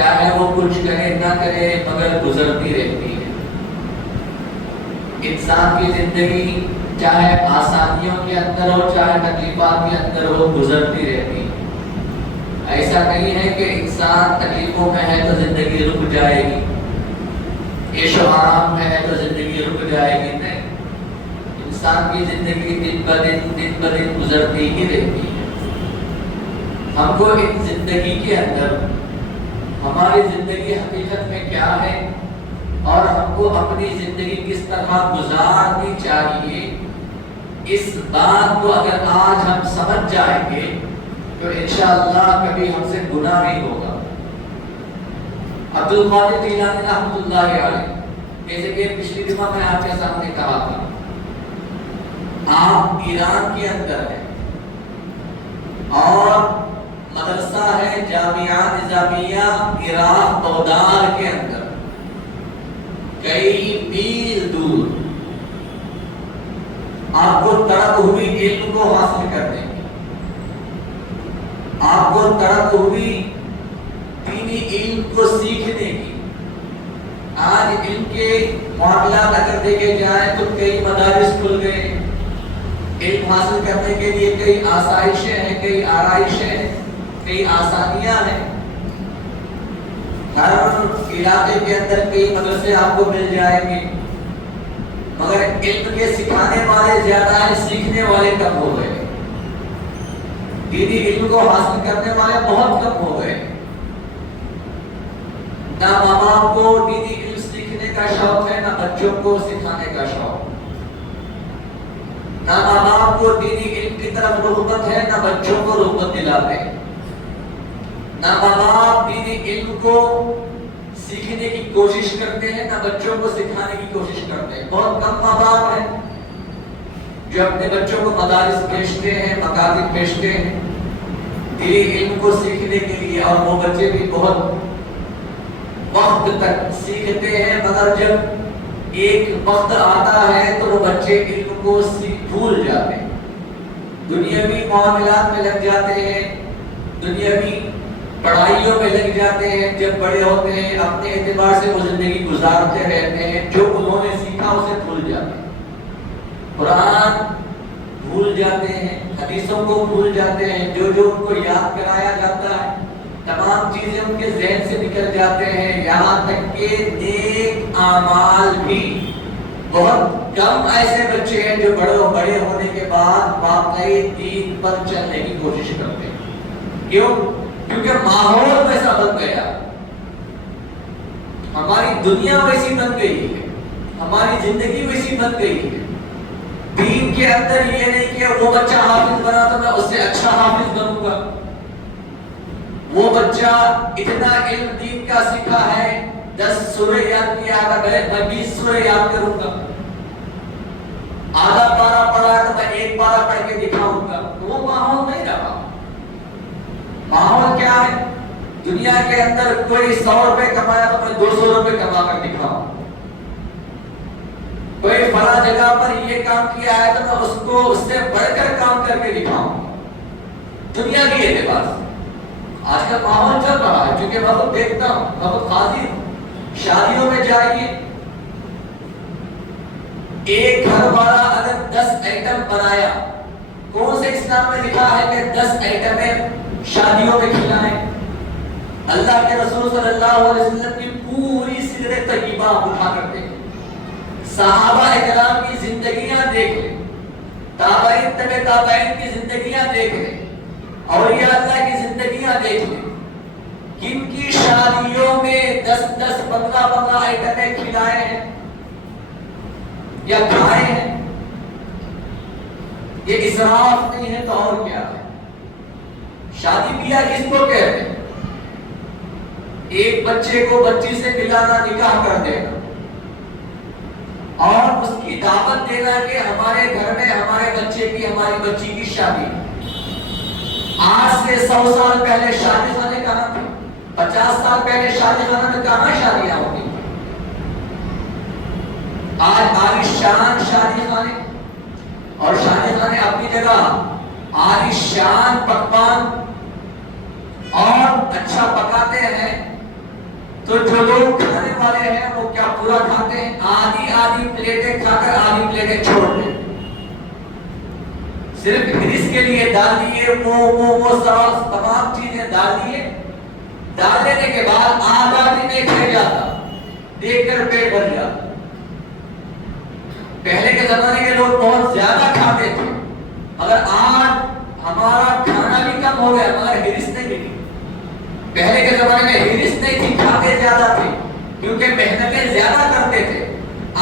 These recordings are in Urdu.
چاہے وہ کچھ کرے نہ کرے مگر گزرتی رہتی ہے۔ انسان کی زندگی چاہے آسانیوں کے اندر ہو چاہے تکلیفات کے اندر ہو گزرتی رہتی ہے۔ ایسا نہیں ہے کہ انسان تکلیفوں میں ہے تو زندگی رک جائے گی، عیش و آرام میں ہے تو زندگی رک جائے گی، نہیں، انسان کی زندگی دن بدن گزرتی ہی رہتی ہے۔ ہم کو ان زندگی کے اندر ہماری زندگی حقیقت میں کیا ہے اور ہم کو اپنی زندگی کس طرح گزارنی چاہیے، اس بات کو اگر آج ہم سمجھ جائیں گے تو انشاءاللہ کبھی ہم سے گناہ نہیں ہوگا۔ عبد القادر جیلانی رحمۃ اللہ علیہ، جیسے کہ پچھلی دفعہ میں آپ کے سامنے کہا تھا، آپ ایران کے اندر ہیں اور مدرسہ ہے جامعہ نظامیہ عراق بغداد کے اندر، کئی میل دور آپ کو تڑپ ہوئی علم کو حاصل کرنے کی، آپ کو تڑپ ہوئی دینی علم کو سیکھنے کی۔ آج علم کے معاملات اگر دیکھے جائیں تو کئی مدارس کھل گئے، علم حاصل کرنے کے لیے کئی آسائشیں ہیں، کئی آرائشیں ہیں، کئی آسانیاں ہیں۔ ہر علاقے کے اندر کئی مدرسے آپ کو مل جائیں گے، مگر علم کے سکھانے والے زیادہ ہیں، سیکھنے والے کم ہو گئے۔ دینی علم کو حاصل کرنے والے بہت کم ہو گئے۔ نہ ماں باپ کو دینی علم سیکھنے کا شوق ہے، نہ بچوں کو سکھانے کا شوق، نہ ماں باپ کو دینی علم کی طرف رغبت ہے، نہ بچوں کو رغبت دلاتے ہیں، نہ ماں باپ دینی علم کو سیکھنے کی کوشش کرتے ہیں، نہ بچوں کو سکھانے کی کوشش کرتے ہیں۔ بہت کم ماں باپ ہیں جو اپنے بچوں کو مدارس بھیجتے ہیں، مکاتب بھیجتے ہیں دینی علم کو سیکھنے کے لیے، اور وہ بچے بھی بہت وقت تک سیکھتے ہیں، مگر جب ایک وقت آتا ہے تو وہ بچے علم کو بھول جاتے ہیں، دنیاوی معاملات میں لگ جاتے ہیں، دنیاوی پڑھائیوں میں لگ جاتے ہیں۔ جب بڑے ہوتے ہیں اپنے اعتبار سے وہ زندگی گزارتے رہتے ہیں، جو انہوں نے سیکھا اسے بھول جاتے ہیں، قرآن بھول جاتے ہیں، حدیثوں کو بھول جاتے ہیں، جو ان کو یاد کرایا جاتا ہے تمام چیزیں ان کے ذہن سے نکل جاتے ہیں، یہاں تک کہ نیک اعمال بھی۔ بہت کم ایسے بچے ہیں جو بڑے ہونے کے بعد واقعی دین پر چلنے کی کوشش کرتے ہیں۔ کیوں؟ کیونکہ ماحول ویسا بن گیا، ہماری دنیا ویسی بن گئی ہے، ہماری زندگی ویسی بن گئی ہے۔ دین کے اندر یہ نہیں کہ وہ بچہ حافظ بنا تو میں اس سے اچھا حافظ بنوں گا، وہ بچہ اتنا علم دین کا سیکھا ہے، 10 سورہ یاد کیا ہے میں 20 سورہ یاد کروں گا، آدھا پارہ پڑھا ہے تو میں 1 پارہ پڑھ کے دکھاؤں گا۔ وہ ماحول نہیں رہا۔ ماحول کیا ہے؟ دنیا کے اندر کوئی 100 روپے کمایا تو میں 200 روپے کما کر دکھاؤں، کوئی فلاں جگہ پر یہ کام کیا ہے تو میں اس کو اس سے بڑھ کر کام کر کے دکھاؤں، دنیا کی اعتبار سے۔ آج کل ماحول چل رہا ہے، کیونکہ میں خود دیکھتا ہوں، میں خود حاضر ہوں، شادیوں میں جائیے، ایک گھر والا اگر 10 آئٹم بنایا، کون سے اسلام میں لکھا ہے کہ 10 آئٹمیں شادیوں میں کھلائیں؟ اللہ کے رسول صلی اللہ علیہ وسلم کی پوری سیرت طیبہ اٹھا کر دیکھیں، صحابہ اکرام کی زندگیاں دیکھ لیں، تابعین تبع تابعین کی زندگیاں دیکھ لیں، اولیاء اللہ کی زندگیاں دیکھ لیں، کن کی شادیوں میں 10 15 آئٹمیں کھلائے ہیں یا کھائے ہیں۔ یہ اسراف نہیں ہے تو اور کیا ہے؟ شادی بیاہ کس کو کہتے ہیں؟ ایک بچے کو بچی سے ملانا، نکاح کر دینا اور اس کی دعوت دینا کہ ہمارے گھر میں ہمارے بچے کی، ہماری بچی کی شادی۔ آج سے 100 سال پہلے شادی خانے کہاں تھے؟ 50 سال پہلے شادی خانے میں کہاں شادیاں ہوتی تھیں؟ آج عالیشان شادی خانے، اور شادی خانے اپنی جگہ عالیشان پکوان اور اچھا پکاتے ہیں، تو جو لوگ کھانے والے ہیں وہ کیا پورا کھاتے ہیں؟ آدھی پلیٹیں کھا کر آدھی پلیٹیں چھوڑ دیں، صرف ہرس کے لیے ڈال دیے، وہ تمام چیزیں ڈال دیے، ڈال دینے کے بعد آدھا بھی نہیں کھا جاتا، دیکھ کر پیٹ بھر جاتا۔ پہلے کے زمانے کے لوگ بہت زیادہ کھاتے تھے، مگر آج ہمارا کھانا بھی کم ہو گیا مگر ہرس نہیں ملی۔ پہلے کے زمانے میں ہرس نہیں تھی، کھاتے زیادہ تھے کیونکہ محنتیں زیادہ کرتے تھے۔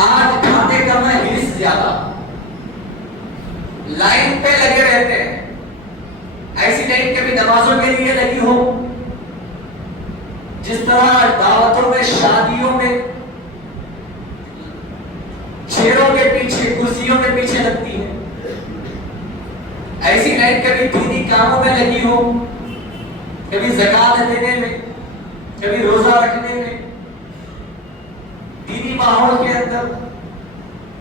آج کھاتے کم ہے، ہرس زیادہ، لائن پہ لگے رہتے ہیں۔ ایسی لائن کبھی نمازوں کے لیے لگی ہو؟ جس طرح دعوتوں میں، شادیوں میں چیئروں کے پیچھے، کرسیوں کے پیچھے لگتی ہے، ایسی لائن کبھی دینی کاموں میں لگی ہو؟ کبھی زکات دینے میں، کبھی روزہ رکھنے میں، دینی ماحول کے اندر۔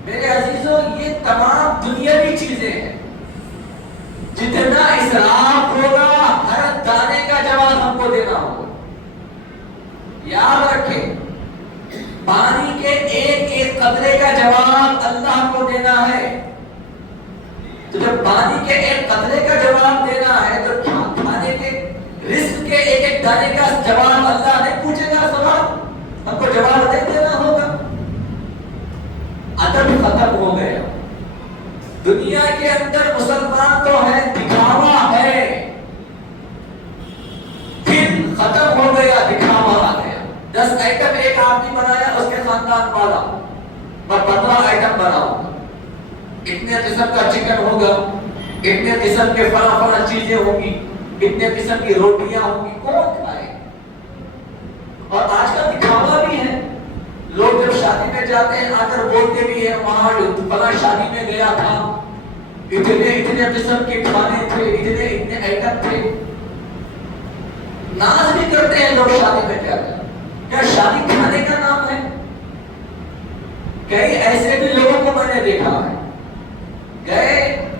میرے عزیزوں، یہ تمام دنیاوی چیزیں ہیں۔ جتنا اسراف ہوگا، ہر دانے کا جواب ہم کو دینا ہوگا۔ یاد رکھیں، پانی کے ایک ایک قطرے کا جواب اللہ کو دینا ہے۔ تو جب پانی کے ایک قطرے کا جواب دینا ہے تو کھانے کے رزق کے ایک ایک دانے کا جواب اللہ نہیں پوچھے گا، سوال ہم کو جواب نہیں دینا ہوگا۔ ادب ختم ہو گیا دنیا کے اندر۔ مسلمان تو ہے، دکھاوا ہے، دن ختم ہو گیا، دکھاوا آ گیا۔ 10 آئٹم ایک آدمی بنایا، اس کے خاندان والا، میں 15 آئٹم بناؤں گا، اتنے قسم کا چکن ہوگا، اتنے قسم کے فلاں چیزیں ہوں گی، اتنے قسم کی روٹیاں ہوں گی، کون کھائے؟ اور آج کل دکھاوا بھی ہے۔ لوگ جب شادی میں جاتے ہیں آ کر بولتے بھی ہیں، وہاں فلاں شادی میں گیا تھا، اتنے قسم کے کھانے تھے، اتنے آئٹم تھے۔ ناز بھی کرتے ہیں لوگ شادی میں جا کر۔ کیا شادی کھانے کا نام ہے؟ کئی ایسے بھی لوگوں کو میں نے دیکھا ہے، گئے،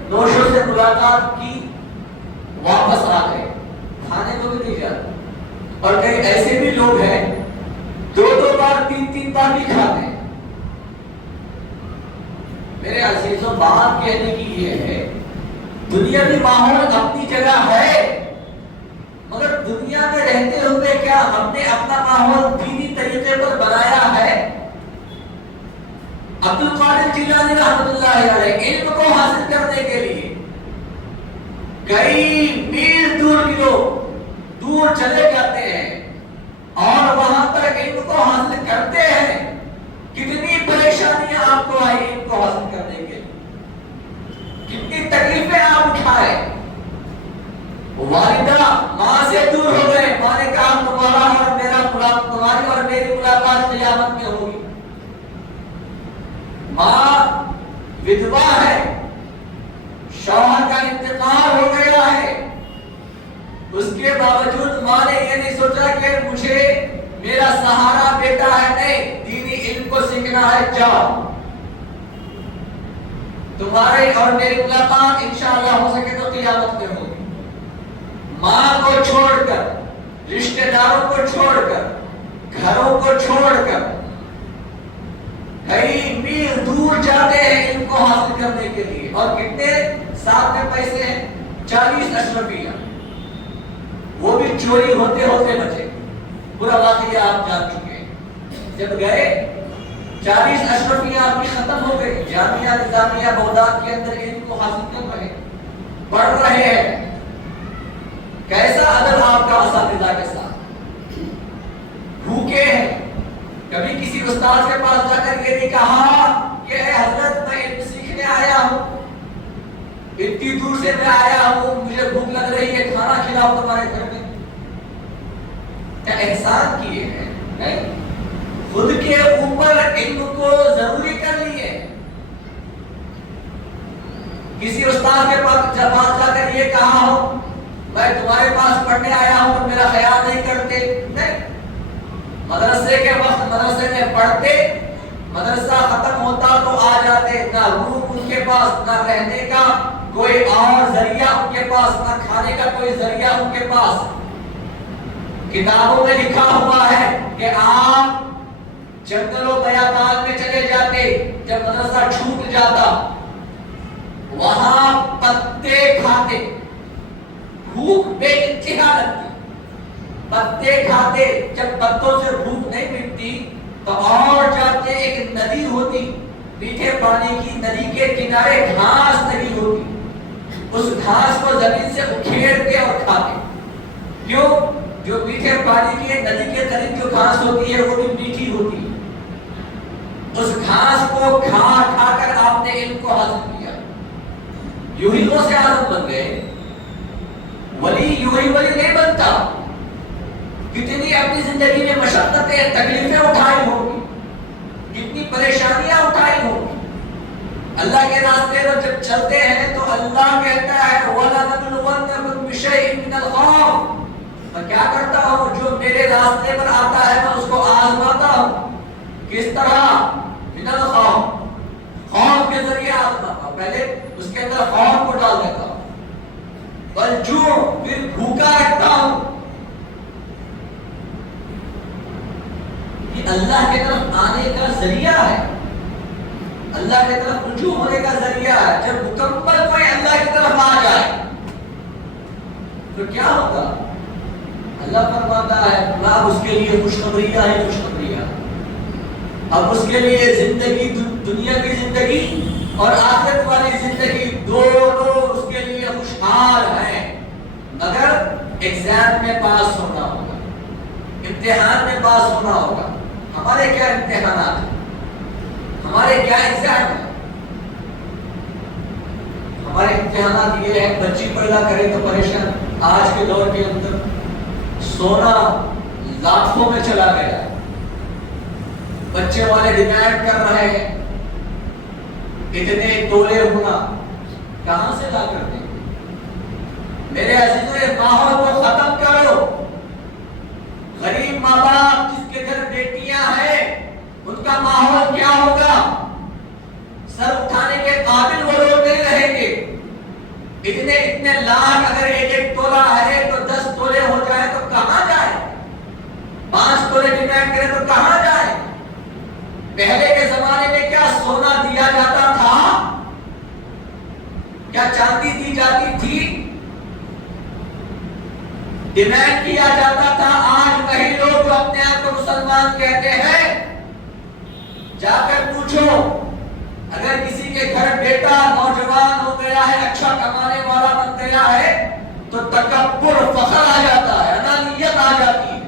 نوشوں سے ملاقات کی، واپس آ گئے، کھانے کو بھی نہیں جاتے۔ اور کئی ایسے بھی لوگ ہیں 2 بار 3 بار بھی کھاتے ہیں۔ میرے عزیزوں، بات کہنے کی یہ ہے، دنیاوی ماحول اپنی جگہ ہے، مگر دنیا میں رہتے ہوئے کیا ہم نے اپنا ماحول دینی طریقے پر بنایا ہے؟ عبد القادر جیلانی رحمۃ اللہ علیہ علم کو حاصل کرنے کے لیے کئی میل دور چلے جاتے ہیں اور وہاں پر علم کو حاصل کرتے ہیں۔ کتنی پریشانیاں آپ کو آئی علم کو حاصل کرنے کے لیے، کتنی تکلیفیں آپ اٹھائے۔ والدہ ماں سے دور ہو گئے، ماں نے کہا تمہاری اور میری ملاقات قیامت میں ہوگی۔ ماں ودوا ہے، شوہر کا انتقال ہو گیا ہے، اس کے باوجود ماں نے یہ نہیں سوچا کہ مجھے میرا سہارا بیٹا ہے، نہیں، دینی علم کو سیکھنا ہے، جاؤ، تمہاری اور میری ملاقات انشاءاللہ ہو سکے تو قیامت میں ہوگی۔ ماں کو چھوڑ کر، رشتہ داروں کو چھوڑ کر، گھروں کو چھوڑ کر کئی میل دور جاتے ہیں علم کو حاصل کرنے کے لیے۔ اور کتنے ساتھ میں پیسے ہیں؟ 40 اشرفیہ، وہ بھی چوری ہوتے ہوتے بچے، پورا واقعہ آپ جان چکے ہیں۔ جب گئے 40 اشرفیہ آپ کی ختم ہو گئی، جامعہ نظامیہ بغداد کے اندر علم کو حاصل کر رہے، پڑھ رہے ہیں۔ کیسا ادب آپ کا اساتذہ کے ساتھ، بھوکے ہیں۔ کبھی کسی استاد کے پاس جا کر یہ نہیں کہا کہ اے حضرت میں علم سیکھنے آیا ہوں، اتنی دور سے میں آیا ہوں، مجھے بھوک لگ رہی ہے، کھانا کھلاؤ تمہارے گھر میں۔ کیا احسان کیے ہیں؟ نہیں، خود کے اوپر علم کو ضروری کر لیے۔ کسی استاد کے پاس جا کر یہ کہا ہو میں تمہارے پاس پڑھنے آیا ہوں، میرا خیال نہیں کرتے؟ نہیں، مدرسے کے وقت مدرسے میں پڑھتے، مدرسہ ختم ہوتا تو آ جاتے، نہ روم ان کے پاس، نہ رہنے کا کوئی اور ذریعہ ان کے پاس، نہ کھانے کا کوئی ذریعہ ان کے پاس۔ کتابوں میں لکھا ہوا ہے کہ آپ جنگلوں بیابان میں چلے جاتے، جب مدرسہ چھوٹ جاتا وہاں پتے کھاتے، بھوک بے انتہا لگتی، پتے کھاتے، جب پتوں سے بھوک نہیں مٹتی تو اور جاتے، ایک ندی ہوتی میٹھے پانی کی، ندی کے کنارے گھاس لگی ہوتی، اس گھاس کو زمین سے اکھیڑتے اور کھاتے۔ کیوں؟ جو میٹھے پانی کی ندی کے قریب جو گھاس ہوتی ہے وہ بھی میٹھی ہوتی ہے، اس گھاس کو کھا کھا کر آپ نے علم کو حاصل کیا، یوں ہی غوث اعظم بن گئے۔ ولی یوں ہی ولی نہیں بنتا، کتنی اپنی زندگی میں مشقتیں تکلیفیں اٹھائی ہوگی، کتنی پریشانیاں اٹھائی ہوگی، اللہ کے راستے میں جب چلتے ہیں تو اللہ کہتا ہے وَلَنَبْلُوَنَّكُمْ بِشَيْءٍ مِّنَ الْخَوْفِ، میں کیا کرتا ہوں، جو میرے راستے پر آتا ہے میں اس کو آزماتا ہوں۔ کس طرح؟ من الخوف، خوف کے ذریعے آزماتا ہوں، پہلے اس کے اندر خوف کو ڈال دیتا ہوں، والجوع، پھر بھوکا رکھتا ہوں۔ یہ اللہ کی طرف آنے کا ذریعہ ہے، اللہ کی طرف رجوع ہونے کا ذریعہ ہے۔ جب مکمل کوئی اللہ کی طرف آ جائے تو کیا ہوگا؟ اللہ فرماتا ہے اب اس کے لیے خوشخبریاں ہی خوشخبریاں، اب اس کے لیے زندگی، دنیا کی زندگی اور آخرت والی زندگی دونوں اس کے لیے خوشحال ہیں، مگر ایگزام میں پاس ہونا ہوگا، امتحان میں پاس ہونا ہوگا۔ ہمارے کیا امتحانات ہیں، ہمارے کیا ایگزام ہیں؟ ہمارے امتحانات یہ ہے، بچی پیدا کرے تو پریشان، آج کے دور کے اندر سونا لاکھوں میں چلا گیا، بچے والے ڈیمانڈ کر رہے ہیں اتنے تولے ہونا، کہاں سے لا کر دیں؟ میرے عزیزوں، ماحول کو ختم کرو۔ غریب ماں باپ جس کے گھر بیٹیاں ہیں ان کا ماحول کیا ہوگا؟ سر اٹھانے کے قابل وہ لوگ نہیں رہیں گے۔ اتنے لاکھ اگر ایک ایک تولہ ہے تو 10 تولے ہو جائے تو کہاں جائے؟ 5 تولے ڈیمانڈ کرے تو کہاں جائے؟ پہلے کے زمانے میں کیا سونا دیا جاتا تھا؟ کیا چاندی دی جاتی تھی؟ ڈیمانڈ کیا جاتا تھا۔ آج وہی لوگ جو اپنے آپ کو مسلمان کہتے ہیں، جا کر پوچھو اگر کسی کے گھر بیٹا نوجوان ہو گیا ہے، اچھا کمانے والا بن گیا ہے تو تکبر، فخر آ جاتا ہے، انانیت آ جاتی ہے،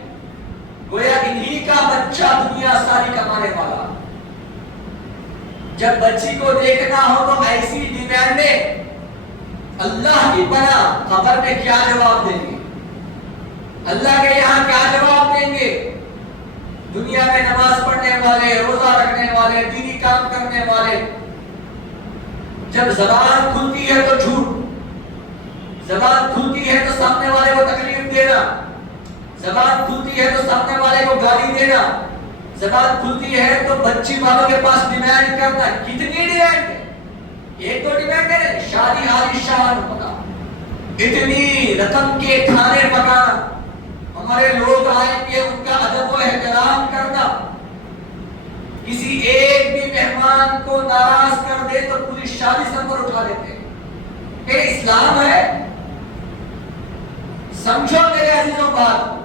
گویا انہی کا بچہ دنیا ساری کمانے والا۔ جب بچی کو دیکھنا ہو تو ایسی ڈیمانڈیں، اللہ کی پناہ، قبر میں کیا جواب دیں گے؟ اللہ کے یہاں کیا جواب دیں گے؟ دنیا میں نماز پڑھنے والے، روزہ رکھنے والے، دینی کام کرنے والے، جب زبان کھلتی ہے تو جھوٹ، زبان کھلتی ہے تو سامنے والے کو تکلیف دینا، زبان کھلتی ہے تو سامنے والے کو گالی دینا، زبان کھلتی ہے تو بچی والوں کے پاس ڈیمانڈ کرنا۔ کتنی ڈیمانڈ ہے؟ ایک تو ڈیمانڈ ہے شادی عالی شان ہونا، اتنی رقم کے کھانے پکانا، ہمارے لوگ آئیں گے ان کا ادب و احترام کرنا، کسی ایک بھی مہمان کو ناراض کر دے تو پوری شادی سر پر اٹھا لیتے ہیں۔ یہ اسلام ہے؟ سمجھو میرے عزیزوں بات،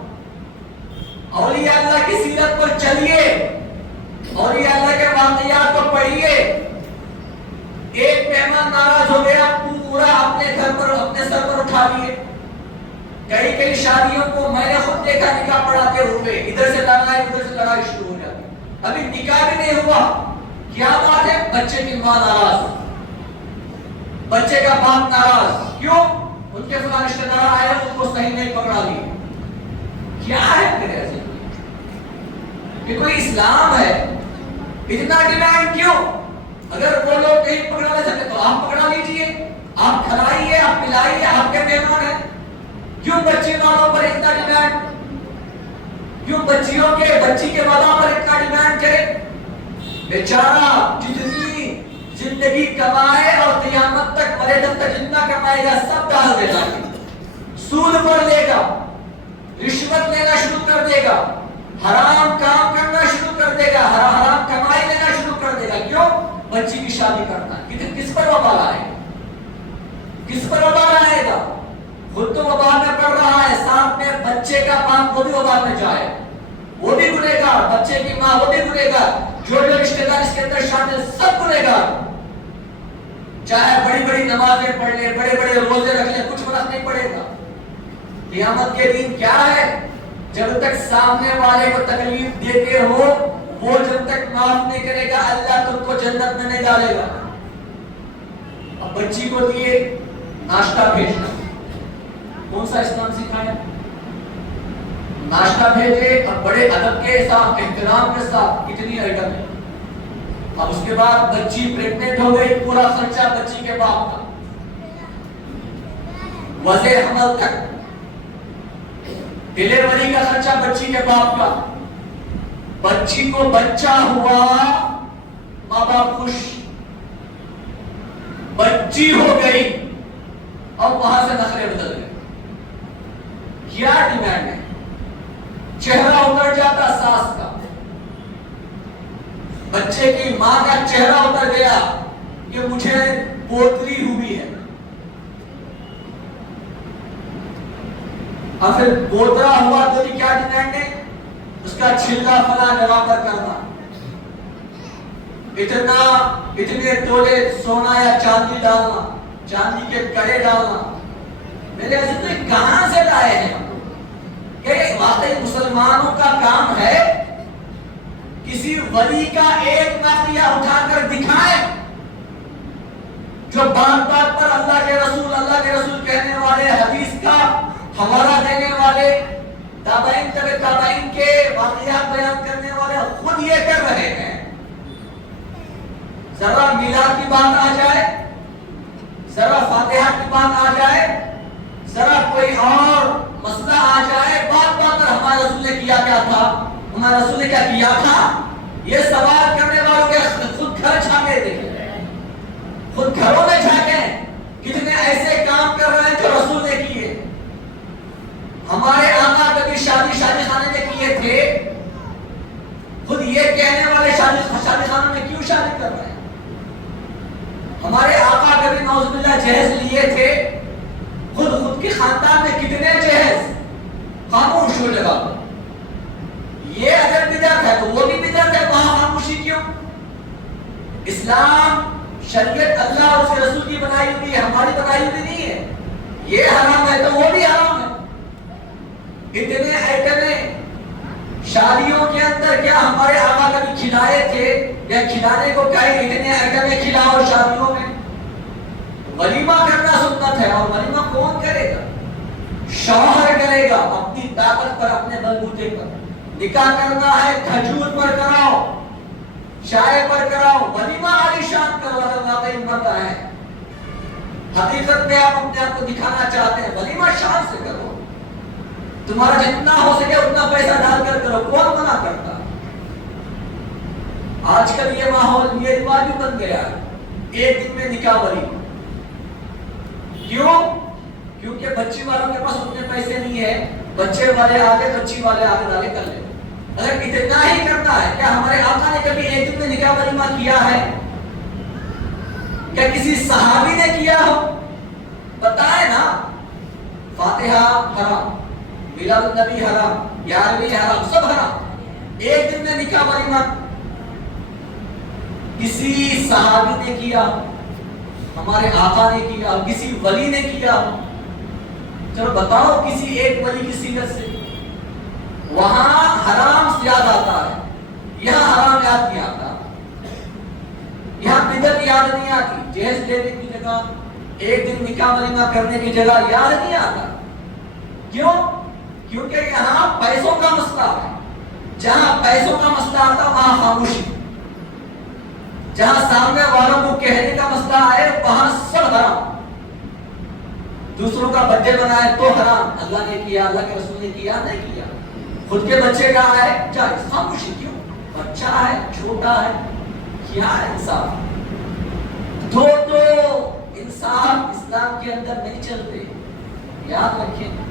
اولیاء اللہ کی سیرت پر چلیے، اولیاء اللہ کے واقعات کو پڑھیے۔ ایک مہمان ناراض ہو گیا، پورا اپنے گھر پر، اپنے سر پر اٹھا لیے۔ کئی شادیوں کو میں نے خود دیکھا نکاح پڑھاتے ہوئے، ادھر سے لڑائی ادھر سے لڑائی شروع ہو جاتی، ابھی نکاح بھی نہیں ہوا، کیا بات ہے؟ بچے کی ماں ناراض، بچے کا باپ ناراض، کیوں؟ ان کے فلاں رشتہ دار آئے ان کو صحیح نہیں پکڑا لی۔ کیا ہے میرے عزیز؟ یہ کوئی اسلام ہے؟ اتنا ڈیمانڈ کیوں؟ اگر وہ لوگ نہیں پکڑا لے سکتے تو آپ پکڑا لیجئے، آپ کھلائیے، آپ پلائیے، آپ کے مہمان ہیں۔ کیوں بچی والوں پر اتنا ڈیمانڈ؟ کیوں بچی کے والوں پر اتنا ڈیمانڈ کرے؟ بیچارہ جتنی زندگی کمائے اور قیامت تک مرے، جب تک جتنا کمائے گا سب ڈال دے گا، سود پر لے گا، رشوت لینا شروع کر دے گا، حرام کام کرنا شروع کر دے گا، حرام کمائی لینا شروع کر دے گا. کیوں؟ بچی کی شادی کرنا. کس پر وبال آئے گا؟ کس پر وبال آئے گا؟ خود تو وبال میں پڑ رہا ہے، ساتھ میں بچے کا باپ وہ بھی وبال میں جائے، وہ بھی گنہگار، بچے کی ماں وہ بھی گنہگار، جو رشتہ دار اس کے اندر شامل سب گنہگار. چاہے بڑی بڑی نمازیں پڑھ لے، بڑے بڑے روزے رکھ لے، کچھ فرق نہیں پڑے گا. قیامت کے دن کیا ہے؟ جب تک سامنے والے کو تکلیف دیتے ہو وہ جب تک معاف نہیں کرے گا اللہ تم کو جنت میں نہیں ڈالے گا. اب بچی کو دیے ناشتہ بھیجنا، کون سا اسلام سکھایا؟ ناشتہ بھیجے، اب بڑے ادب کے ساتھ احترام کے ساتھ کتنی آئٹم ہے. اب اس کے بعد بچی پریگننٹ ہو گئی، پورا خرچہ بچی کے باپ کا، وضع حمل تک، ڈیلیوری کا خرچہ بچی کے باپ کا. بچی کو بچہ ہوا، ماں باپ خوش، بچی ہو گئی، اب وہاں سے نخرے بدل گئے. کیا ڈیمانڈ ہے؟ چہرہ اتر جاتا ساس کا، بچے کی ماں کا چہرہ اتر گیا کہ مجھے پوتری ہوئی ہے. اور پھر پوترا ہوا تو کیا ڈیمانڈ ہے؟ اس کا چھلا فلا جگہ پر کرنا، اتنے تولے سونا یا چاندی ڈالنا، چاندی کے کڑے ڈالنا. میرے عزیز تو کہاں سے لائے ہیں کہ واقعی مسلمانوں کا کام ہے کسی ولی کا ایک واقعہ اٹھا کر دکھائے جو بات بات پر اللہ کے رسول کہنے والے، حدیث کا حوالہ دینے والے، تابعین تبع تابعین کے واقعات بیان کرنے والے خود یہ کر رہے ہیں. ذرا میلاد کی بات آ جائے، ذرا فاتحہ کی بات آ جائے، ذرا کوئی اور مسئلہ آ جائے، بات بات پر ہمارے رسول نے کیا کیا تھا، ہمارے رسول نے کیا کیا تھا، یہ سوال کرنے والوں کے خود گھر جھانکے دیکھیں، خود گھروں میں جھانکیں کتنے ایسے کام کر رہے ہیں جو رسول نے کیے. ہمارے آقا کبھی شادی خانے میں کیے تھے؟ خود یہ کہنے والے شادی خانے میں کیوں شادی کر رہے ہیں؟ ہمارے آقا کبھی نعوذ باللہ جہیز لیے تھے؟ خود کے خاندان میں کتنے جہیز؟ خاموش ہو لگا. یہ اگر بدعت ہے تو وہ بھی بدعت ہے، وہاں خاموشی کیوں؟ اسلام شریعت اللہ اور اس کے رسول کی بنائی ہوئی ہے، ہماری بنائی ہوئی نہیں ہے. یہ حرام ہے تو وہ بھی حرام ہے. اتنے آئٹمیں شادیوں کے اندر کیا ہمارے آقا کبھی کھلائے تھے یا کھلانے کو کہے اتنے آئٹمیں کھلاؤ شادیوں میں؟ ولیمہ کرنا سنت ہے، اور ولیمہ کون کرے گا؟ شوہر کرے گا اپنی طاقت پر، اپنے بلبوتے پر. نکاح کرنا ہے کھجور پر کراؤ، چائے پر کراؤ، ولیمہ عالی شان کرو اگر واقعی مرتا ہے. حقیقت میں آپ اپنے آپ کو دکھانا چاہتے ہیں، ولیمہ شان سے کرو، تمہارا جتنا ہو سکے اتنا پیسہ ڈال کر کرو، کون منع کرتا؟ آج کل یہ ماحول، یہ رواج بھی بن گیا ہے ایک دن میں نکاح ولیمہ. کیوں؟ کیونکہ بچی والوں کے پاس اتنے پیسے نہیں ہے، بچے والے آگے بچی والے آگے ڈالے کر لے. اگر اتنا ہی کرنا ہے، کیا ہمارے آقا نے کبھی ایک دن میں نکاح ولیمہ کیا ہے؟ کیا کسی صحابی نے کیا ہو؟ بتائے نا. فاتحہ حرام، میلاد النبی حرام، 11ویں حرام، سب حرام. ایک دن میں نکاح ولیمہ کسی صحابی نے کیا، ہمارے آقا نے کیا، کسی ولی نے کیا؟ چلو بتاؤ کسی ایک ولی کی سیرت سے. وہاں حرام یاد آتا ہے، یہاں حرام یاد نہیں آتا. یہاں بدعت یاد نہیں آتی، جہیز لینے کی جگہ ایک دن نکاح ولیمہ کرنے کی جگہ یاد نہیں آتا. کیوں؟ کیونکہ یہاں پیسوں کا مسئلہ ہے. جہاں پیسوں کا مسئلہ آتا وہاں خاموشی، جہاں سامنے والوں کو کہنے کا مسئلہ آئے وہاں سب حرام. دوسروں کا برتھڈے بنائے تو حرام، اللہ نے کیا، اللہ کے رسول نے کیا، نہیں کیا. خود کے بچے کا آئے جائز، خاموشی کیوں؟ بچہ ہے، چھوٹا ہے، کیا ہے انصاف؟ دو انصاف اسلام کے اندر نہیں چلتے، یاد رکھیں.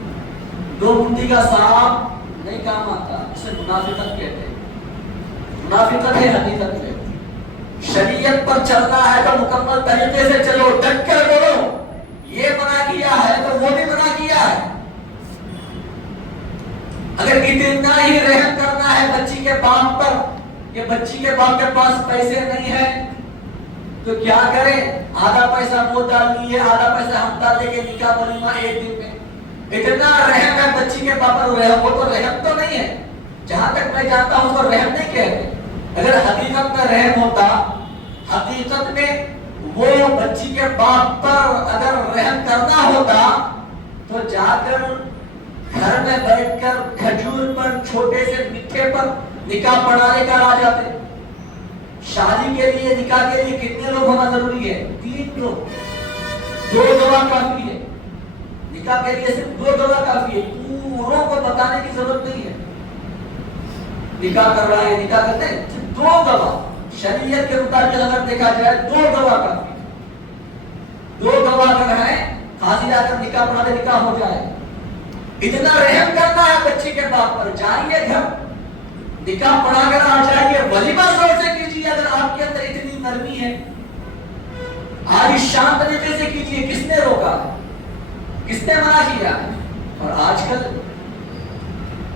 دو بندی کا سانپ نہیں کام آتا، اسے منافقت کہتے ہیں۔ منافقت ہے حقیقت میں۔ شریعت پر چلنا ہے تو مکمل طریقے سے چلو، ڈٹ کر بولو، یہ منع کیا ہے تو وہ بھی منع کیا ہے۔ اگر اتنا ہی رحم کرنا ہے بچی کے باپ پر کہ بچی کے باپ کے پاس پیسے نہیں ہیں تو کیا کریں؟ آدھا پیسہ وہ ڈال لیے، آدھا پیسہ ہم ڈال لے کے نکاح ولیمہ ایک دن میں۔ اتنا رحم ہے بچی کے باپ پر، رحم وہ تو رحم تو نہیں ہے، جہاں تک میں جانتا ہوں اس کو رحم نہیں کہتے۔ اگر حقیقت میں رحم ہوتا، حقیقت میں وہ بچی کے باپ پر اگر رحم کرنا ہوتا تو جا کر گھر میں بیٹھ کر کھجور پر چھوٹے سے میٹھے پر نکاح پڑھانے کا آ جاتے۔ شادی کے لیے نکاح کے لیے کتنے لوگ ہونا ضروری ہے؟ 3 لوگ، 2 گواہ کافی ہے۔ نکاح کے لیے صرف 2 گواہ کافی ہے، پوروں کو بتانے کی ضرورت نہیں ہے۔ نکاح کر رہا ہے، نکاح کرتے ہیں 2 گواہ، شریعت کے مطابق اگر دیکھا جائے 2 گواہ کافی ہے۔ 2 گواہ اگر ہیں، قاضی آ کر نکاح پڑھا دے، نکاح ہو جائے۔ اتنا رحم کرنا ہے بچی کے باپ پر، جائیے گھر نکاح پڑھا کر آ جائیے، ولیمہ زور سے کیجیے اگر آپ کے اندر اتنی نرمی ہے، آج شان طریقے سے کیجیے۔ کس نے روکا ہے؟ کس نے منع کیا ہے؟ اور آج کل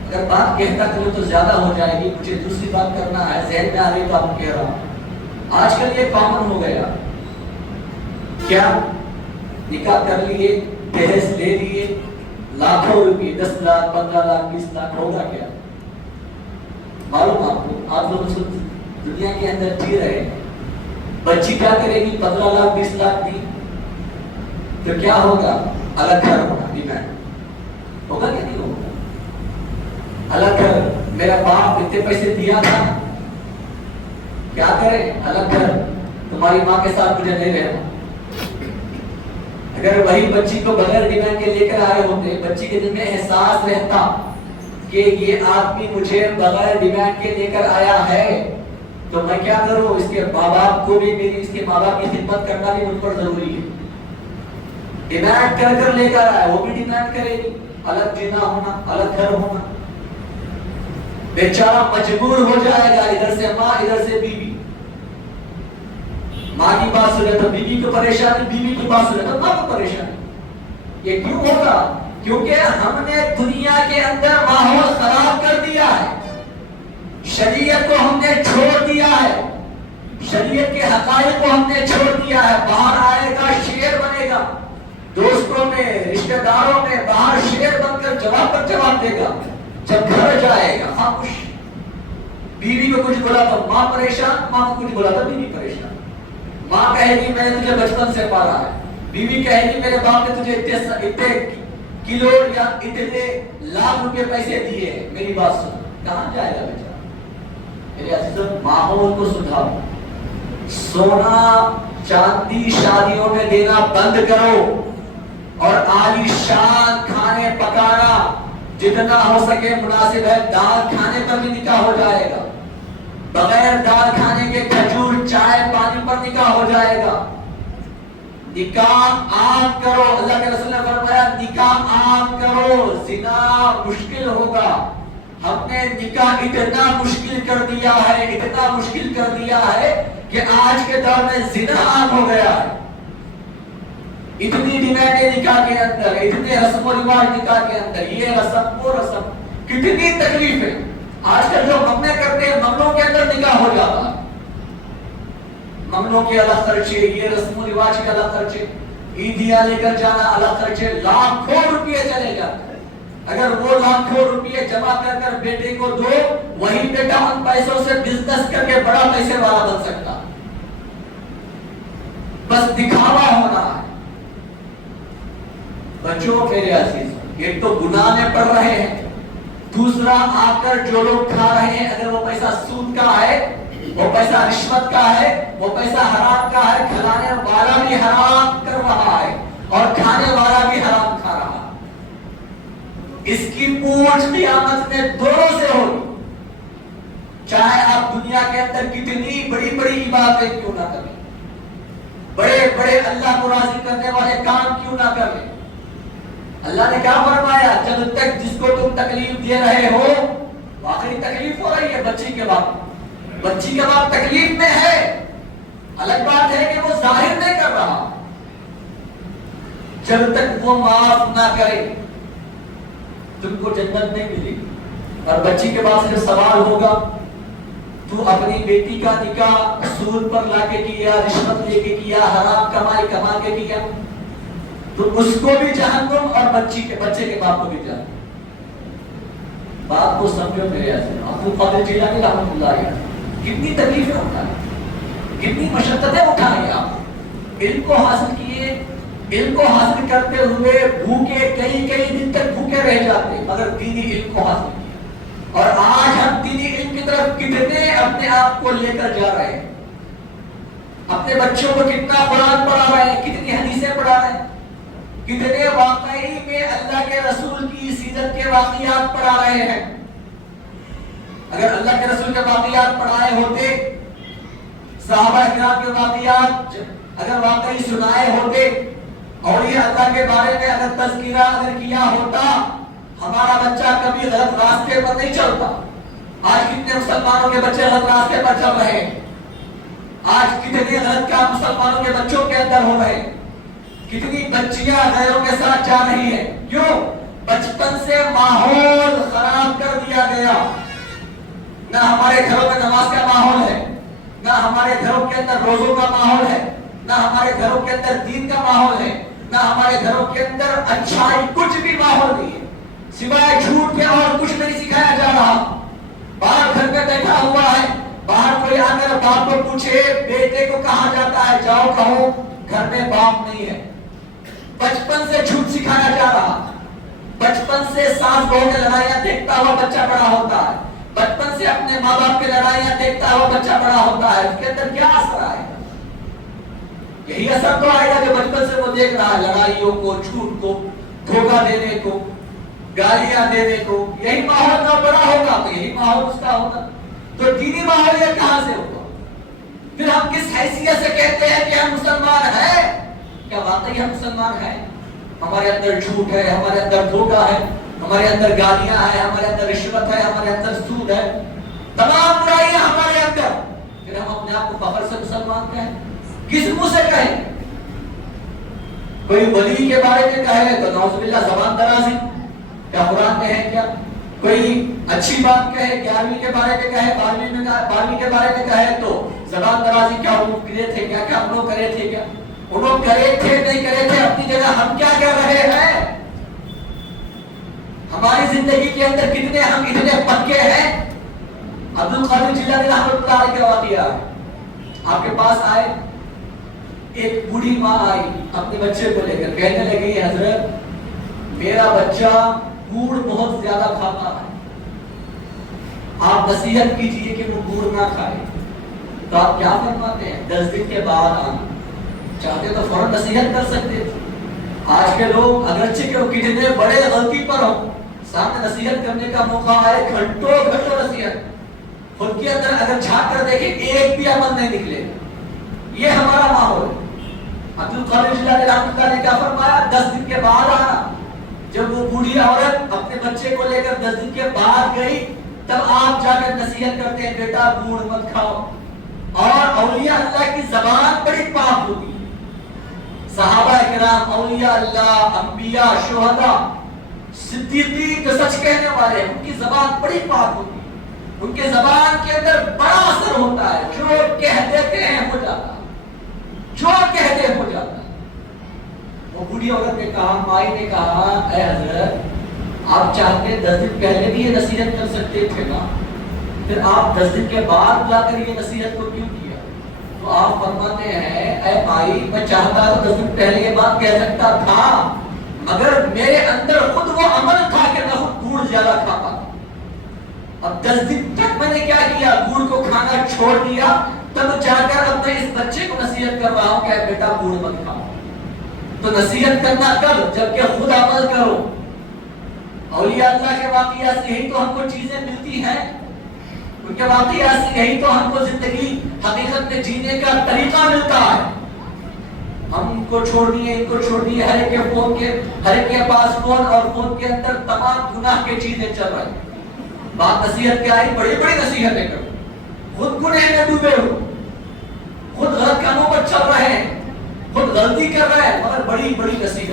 اگر بات کہتا کروں تو زیادہ ہو جائے گی، مجھے دوسری بات کرنا ہے، ذہن میں آ رہی تو آپ کو کہہ رہا ہوں۔ آج کل یہ کامن ہو گیا، کیا نکاح کر لیے، دہیج لے لیے، لاکھوں روپے، 10 لاکھ 15 لاکھ 20 لاکھ ہوگا کیا؟ معلوم آپ کو، آپ لوگ دنیا کے اندر جی رہے ہیں۔ بچی کیا کرے گی؟ 15 لاکھ 20 لاکھ دی تو کیا ہوگا؟ الگ گھر ہوگا، ڈیمانڈ ہوگا کہ نہیں ہوگا؟ الگ گھر، میرا باپ اتنے پیسے دیا تھا، کیا کرے؟ الگ گھر، تمہاری ماں کے ساتھ مجھے نہیں رہنا۔ اگر وہی بچی کو بغیر ڈیمانڈ کے لے کر آئے ہوتے، بچی کے دل میں احساس رہتا کہ یہ آدمی مجھے بغیر ڈیمانڈ کے لے کر آیا ہے تو میں کیا کروں؟ اس کے ماں باپ کو بھی، میری اس کے ماں باپ کی خدمت کرنا بھی مجھ پر ضروری ہے۔ ڈیمانڈ کر کر لے کر آئے، وہ بھی ڈیمانڈ کرے گی، الگ جینا ہونا، الگ گھر ہونا۔ بیچارہ مجبور ہو جائے گا، ادھر سے ماں ادھر سے بیوی، ماں کی بات سنے تو بیوی کو پریشانی، بیوی کی بات سنے تو ماں کو پریشانی۔ یہ کیوں ہوگا؟ کیونکہ ہم نے دنیا کے اندر ماحول خراب کر دیا ہے، شریعت کو ہم نے چھوڑ دیا ہے، شریعت کے حقائق کو ہم نے چھوڑ دیا ہے۔ باہر آئے گا شیر بنے گا، دوستوں میں، رشتہ داروں میں باہر شیر بن کر جواب پر جواب دے گا، جب گھر جائے گا خاموش۔ بیوی کو کچھ بولا تو ماں پریشان، ماں کو کچھ بولا تو بیوی پریشان۔ ماں کہے گی میں نے تجھے بچپن سے پالا ہے، بیوی کہے گی میرے باپ نے تجھے اتنے کلو یا اتنے لاکھ روپے پیسے دیے ہیں، میری بات سن۔ کہاں جائے گا بیچارہ؟ میرے عزیزوں، ماحول کو سدھارو، سونا چاندی شادیوں میں دینا بند کرو، اور عالی شان کھانے پکانا جتنا ہو سکے مناسب ہے۔ دال کھانے پر بھی نکاح ہو جائے گا، بغیر دال کھانے کے کھجور چائے پانی پر نکاح ہو جائے گا۔ نکاح عام کرو، اللہ کے رسول نے فرمایا نکاح عام کرو، زنا مشکل ہوگا۔ ہم نے نکاح اتنا مشکل کر دیا ہے، اتنا مشکل کر دیا ہے کہ آج کے دور میں زنا عام ہو گیا ہے۔ اتنی ڈیمانڈیں نکاح کے اندر، اتنے رسم و رواج نکاح کے اندر، یہ رسم وہ رسم، کتنی تکلیف ہے۔ آج کل جو ممنے کرتے ہیں، ممنوں کے اندر نکاح ہو جاتا ہے، ممنوں کے الگ خرچے، یہ رسم و رواج کے الگ خرچے، عیدیاں لے کر جانا الگ خرچے، لاکھوں روپے چلے جاتے ہیں۔ اگر وہ لاکھوں روپے جمع کر کر بیٹے کو دو، وہی بیٹا ان پیسوں سے بزنس کر کے بڑا پیسے والا بن سکتا، بس دکھاوا ہونا ہے۔ بچوں میرے عزیز، ایک تو گناہ میں پڑ رہے ہیں، دوسرا آ کر جو لوگ کھا رہے ہیں، اگر وہ پیسہ سود کا ہے، وہ پیسہ رشوت کا ہے، وہ پیسہ حرام کا ہے، کھلانے والا بھی حرام کر رہا ہے اور کھانے والا بھی حرام کھا رہا ہے۔ اس کی پوچھ قیامت میں دونوں سے ہوگی، چاہے آپ دنیا کے اندر کتنی بڑی بڑی عبادتیں کیوں نہ کریں، بڑے بڑے اللہ کو راضی کرنے والے کام کیوں نہ کریں، اللہ نے کیا فرمایا؟ جب تک جس کو تم تکلیف دے رہے ہو، واقعی تکلیف ہو رہی ہے بچی کے باپ، بچی کے باپ تکلیف میں ہے، الگ بات ہے کہ وہ ظاہر نہیں کر رہا، جب تک وہ معاف نہ کرے تم کو جنت نہیں ملے گی۔ اور بچی کے پاس جب سوال ہوگا تو اپنی بیٹی کا نکاح سود پر لا کے کیا، رشوت لے کے کیا، حرام کمائی کما کے کیا، تو اس کو بھی جہنم اور بچے کے باپ کو بھی جہنم۔ بات کو سمجھو میرے عزیز، ابو قادر جیلانی رحمۃ اللہ علیہ کتنی تکلیفیں اٹھائیں، کتنی مشقتیں اٹھائیں، آپ علم کو حاصل کیے، علم کو حاصل کرتے ہوئے بھوکے کئی دن تک بھوکے رہ جاتے، مگر دینی علم کو حاصل کیا۔ اور آج ہم دینی علم کی طرف کتنے اپنے آپ کو لے کر جا رہے ہیں، اپنے بچوں کو کتنا قرآن پڑھا رہے ہیں، کتنی حدیثیں پڑھا رہے ہیں، کتنے واقعی میں اللہ کے رسول کی سیرت کے واقعات پڑھا رہے ہیں۔ اگر اللہ کے رسول کے واقعات پڑھائے ہوتے، صحابہ کرام کے واقعات اگر واقعی سنائے ہوتے، اور یہ اللہ کے بارے میں اگر تذکرہ اگر کیا ہوتا، ہمارا بچہ کبھی غلط راستے پر نہیں چلتا۔ آج کتنے مسلمانوں کے بچے غلط راستے پر چل رہے ہیں، آج کتنے غلط کام مسلمانوں کے بچوں کے اندر ہو رہے ہیں، کتنی بچیاں غیروں کے ساتھ جا رہی ہیں، کیوں؟ بچپن سے ماحول خراب کر دیا گیا۔ نہ ہمارے گھروں میں نماز کا ماحول ہے، نہ ہمارے گھروں کے اندر روزوں کا ماحول ہے، نہ ہمارے گھروں کے اندر دین کا ماحول ہے، نہ ہمارے گھروں کے اندر اچھائی کچھ بھی ماحول نہیں ہے، سوائے جھوٹ کے اور کچھ نہیں سکھایا جا رہا۔ باہر گھر میں بیٹھا ہوا ہے، باہر کوئی آ کر باپ کو پوچھے بیٹے کو کہاں جاتا ہے، جاؤ کہو گھر میں باپ نہیں ہے۔ بچپن سے جھوٹ سکھایا جا رہا، بچپن سے ساس بہو کی لڑائیاں دیکھتا ہوا بچہ بڑا ہوتا ہے، بچپن سے اپنے ماں باپ کی لڑائیاں دیکھتا ہوا بچہ بڑا ہوتا ہے، اس کے اندر کیا اثر آئے گا؟ یہی اثر تو آئے گا جو بچپن سے وہ دیکھ رہا ہے، لڑائیوں کو، جھوٹ کو، دھوکہ دینے کو، گالیاں دینے کو۔ یہی ماحول کا بڑا ہوگا تو یہی ماحول اس کا ہوگا، تو دینی ماحول یہ کہاں سے ہوگا؟ پھر ہم کس حیثیت سے کہتے ہیں کہ ہم مسلمان ہیں؟ کیا واقعی ہم مسلمان ہیں؟ ہمارے اندر جھوٹ ہے، ہمارے اندر دھوکہ ہے، ہمارے اندر گالیاں ہیں، ہمارے اندر رشوت ہے، ہمارے اندر سود ہے، تمام برائیاں ہمارے اندر، پھر ہم اپنے آپ کو فخر سے مسلمان کہیں؟ کس منہ سے کہیں؟ کوئی ولی کے بارے میں کہے تو نعوذ باللہ زبان درازی، کیا قرآن میں ہے کیا؟ کوئی اچھی بات کہے، 11ویں کے بارے میں کہے، 12ویں کے بارے میں کہے تو زبان درازی، کیا وہ کرے تھے کیا، کیا انہوں کرے تھے کیا، انہوں کرے تھے نہیں کرے تھے، اپنی جگہ ہم کیا کر رہے ہیں؟ ہماری زندگی کے اندر کتنے ہم اتنے پکے ہیں؟ عبد القادر جیلانی رحمۃ اللہ علیہ کا واقعہ، آپ کے پاس آئے، ایک بوڑھی ماں آئی اپنے بچے کو لے کر، کہنے لگی حضرت میرا بچہ گوڑ بہت زیادہ کھاتا ہے، آپ نصیحت کیجئے کہ وہ گوڑ نہ کھائے۔ تو آپ کیا فرماتے ہیں؟ 10 دن کے بعد آنا، چاہتے تو فوراً نصیحت کر سکتے تھے۔ آج کے لوگ اگرچہ کہ وہ کتنے بڑے غلطی پر ہو، سامنے نصیحت کرنے کا موقع آئے، گھنٹوں نصیحت، خود کے اندر اگر جھانک کر دیکھیں ایک بھی عمل نہیں نکلے۔ یہ ہمارا ماحول ہے۔ عبد القادر جیلانی رحمۃ اللہ نے کیا فرمایا؟ 10 دن کے بعد آنا۔ جب وہ بوڑھی عورت اپنے بچے کو لے کر 10 دن کے بعد گئی، تب آپ جا کر نصیحت کرتے ہیں بیٹا گوڑ مت کھاؤ۔ اور اولیاء اللہ کی زبان بڑی پاک ہوتی ہے، صحابہ کرام، اولیاء اللہ، انبیاء، شہداء، صدیقین جو سچ کہنے والے ہیں، ان کی زبان بڑی پاک ہوتی ہے، ان کے زبان کے اندر بڑا اثر ہوتا ہے، جو کہہ دیتے ہیں ہو جاتا ہے، جو کہتے ہو جاتا ہے۔ وہ بوڑھی عورت نے کہا، مائی نے کہا، اے حضرت آپ چاہتے 10 دن پہلے بھی یہ نصیحت کر سکتے تھے نا، پھر آپ 10 دن کے بعد لا کر یہ نصیحت کو کیوں کیا؟ تو آپ فرماتے ہیں، اے بھائی میں چاہتا تو 10 دن پہلے یہ بات کہہ سکتا تھا، مگر میرے اندر خود وہ عمل تھا کہ میں خود گوڑ زیادہ کھاتا تھا۔ اب 10 دن تک میں نے کیا کیا؟ گوڑ کو کھانا چھوڑ دیا، تب جا کر اپنے اس بچے کو نصیحت کر رہا ہوں کہ بیٹا گوڑ مت کھاؤ۔ تو نصیحت کرنا کب؟ جبکہ خود عمل کرو۔ اولیاء اللہ کے واقعات سے یہی تو ہم کو چیزیں ملتی ہیں، ان کے واقعات سے یہی تو ہم کو زندگی حقیقت میں جینے کا طریقہ ملتا ہے۔ ہم کو چھوڑ دیے، ان کو چھوڑ دیے، ہر ایک کے پاس فون اور فون کے اندر تمام گناہ کی چیزیں چل رہی ہیں۔ بات نصیحت کیا ہے؟ بڑی بڑی نصیحتیں کرو، خود گناہ میں ڈوبے ہو، خود غلط کاموں پر چل رہے ہیں، خود غلطی کر رہے ہیں، مگر بڑی بڑی نصیحت